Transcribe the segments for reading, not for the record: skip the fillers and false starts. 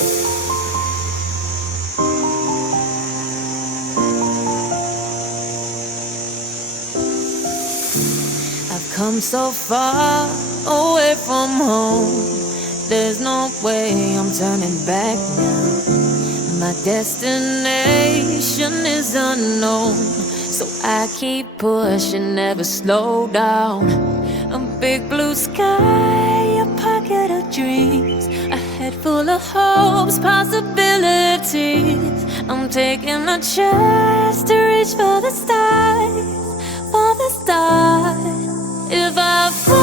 I've come so far away from home. There's no way I'm turning back now. My destination is unknown, so I keep pushing, never slow down. A big blue sky, a pocket of dreams, a head full of hopes, possibilities. I'm taking a chance to reach for the stars, for the stars. If I fall,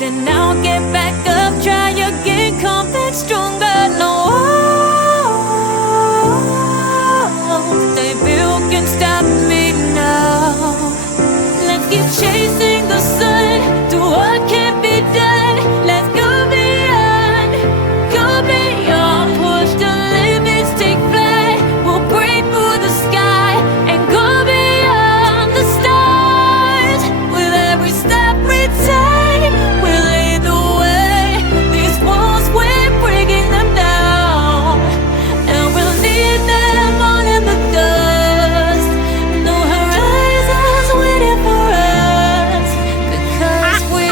then I'll get back up, try again, come back stronger. No walls they built can stop me now. Let's keep chasing the sun, do what can't be done. Let's go beyond, push the limits, take flight. We'll break through the sky and go beyond the stars. With every step we take, we'll lead the way. These walls, we're breaking them down, and we'll leave them all in the dust. No horizons waiting for us, because we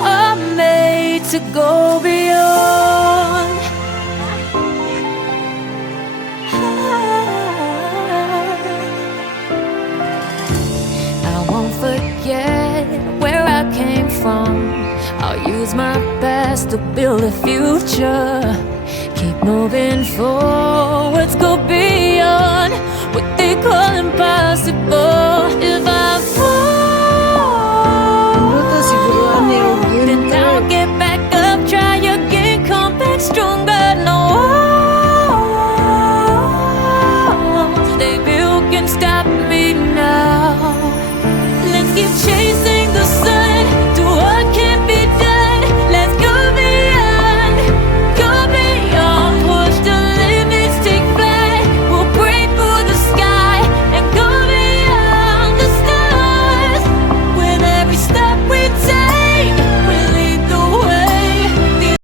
are made to go beyond. I won't forget where I came from. I'll use my best to build a future. Keep moving forwards, go beyond what they call impossible. If